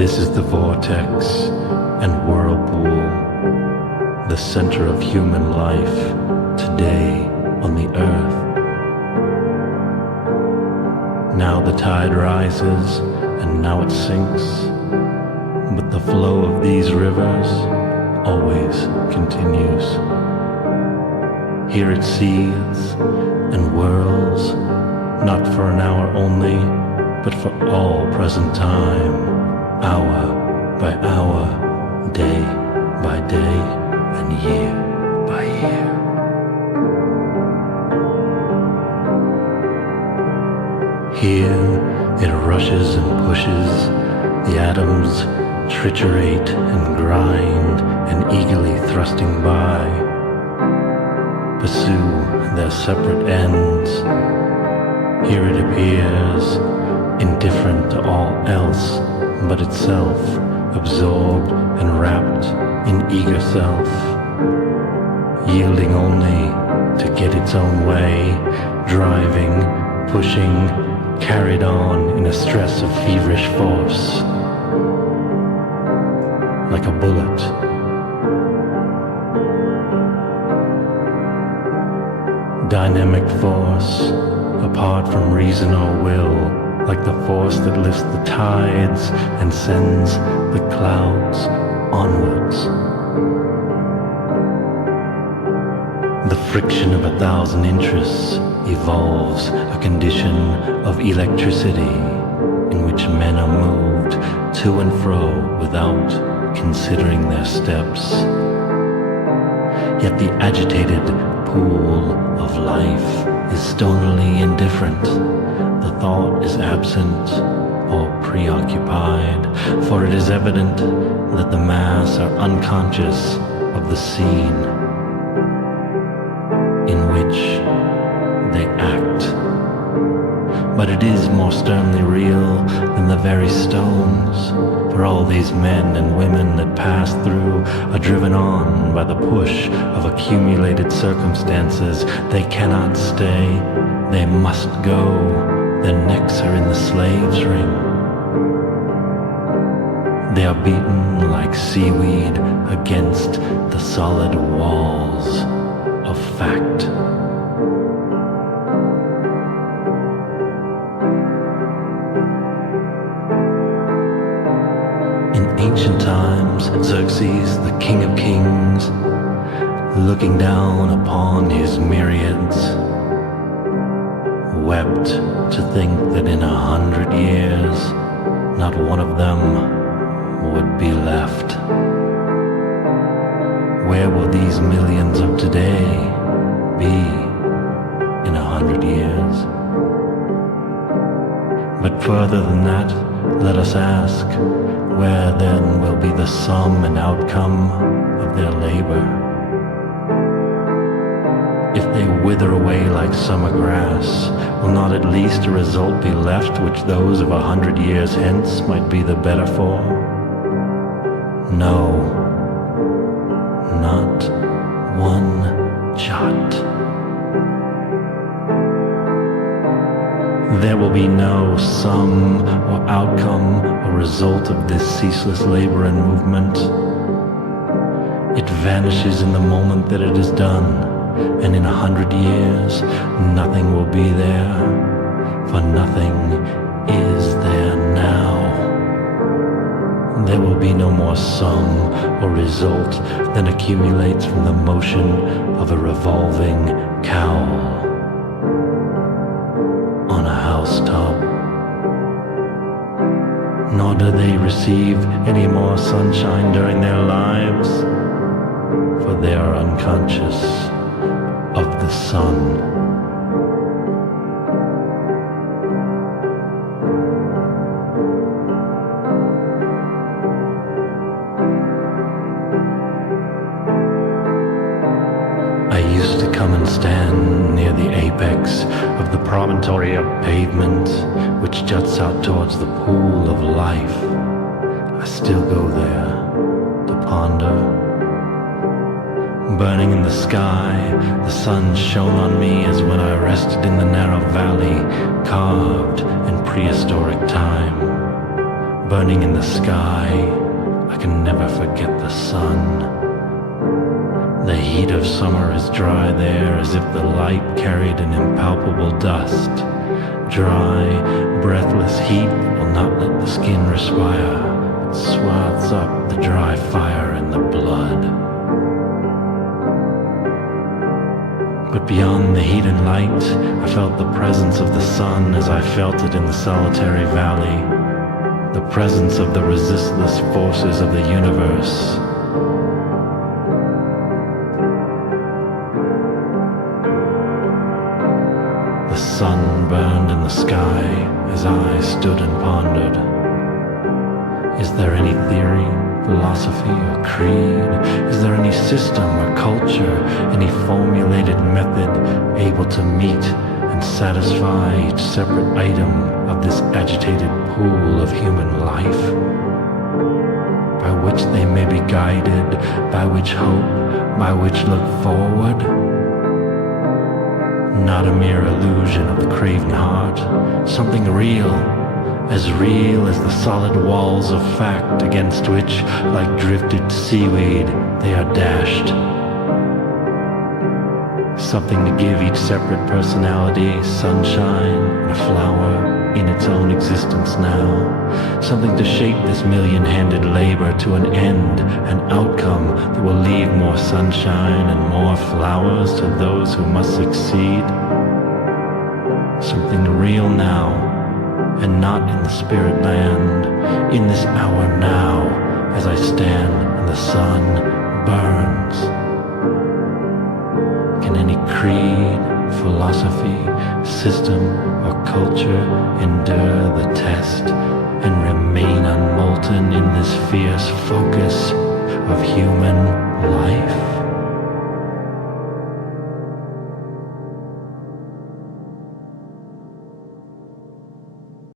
This is the vortex and whirlpool, the center of human life today on the earth. Now the tide rises and now it sinks, but the flow of these rivers always continues. Here it seethes and whirls, not for an hour only, but for all present time, hour by hour, day by day, and year by year. Here it rushes and pushes, the atoms triturate and grind, and eagerly thrusting by, pursue their separate ends. Here it appears, indifferent to all else but itself, absorbed and wrapped in eager self, yielding only to get its own way, driving, pushing, carried on in a stress of feverish force, like a bullet. Dynamic force, apart from reason or will, like the force that lifts the tides and sends the clouds onwards. The friction of 1,000 interests evolves a condition of electricity in which men are moved to and fro without considering their steps. Yet the agitated pool of life is stonily indifferent. The thought is absent or preoccupied, for it is evident that the mass are unconscious of the scene in which they act. But it is more sternly real than the very stones, for all these men and women that pass through are driven on by the push of accumulated circumstances. They cannot stay, they must go. Their necks are in the slave's ring. They are beaten like seaweed against the solid walls of fact. In ancient times, Xerxes, the king of kings, looking down upon his myriads, wept to think that in 100 years, not one of them would be left. Where will these millions of today be in 100 years? But further than that, let us ask, where then will be the sum and outcome of their labor? If they wither away like summer grass, will not at least a result be left which those of 100 years hence might be the better for? No, not one jot. There will be no sum or outcome or result of this ceaseless labor and movement. It vanishes in the moment that it is done. And in 100 years, nothing will be there, for nothing is there now. There will be no more sum or result than accumulates from the motion of a revolving cowl on a housetop. Nor do they receive any more sunshine during their lives, for they are unconscious of the sun. I used to come and stand near the apex of the promontory of pavement which juts out towards the pool of life. I still go there to ponder. Burning in the sky, the sun shone on me as when I rested in the narrow valley carved in prehistoric time. burning in the sky. I can never forget the sun. The heat of summer is dry there, as if the light carried an impalpable dust. Dry, breathless heat will not let the skin respire. It swathes up the dry fire in the blood. But beyond the heat and light, I felt the presence of the sun as I felt it in the solitary valley. The presence of the resistless forces of the universe. The sun burned in the sky as I stood and pondered. Is there any theory, philosophy, or creed? Is there any system or culture, any formulated method able to meet and satisfy each separate item of this agitated pool of human life? By which they may be guided, by which hope, by which look forward? Not a mere illusion of the craven heart, something real as the solid walls of fact against which, like drifted seaweed, they are dashed. Something to give each separate personality sunshine and a flower in its own existence now. Something to shape this million-handed labor to an end, an outcome that will leave more sunshine and more flowers to those who must succeed. Something real now, and not in the spirit land, in this hour now, as I stand and the sun burns. Can any creed, philosophy, system, or culture endure the test and remain unmolten in this fierce focus of human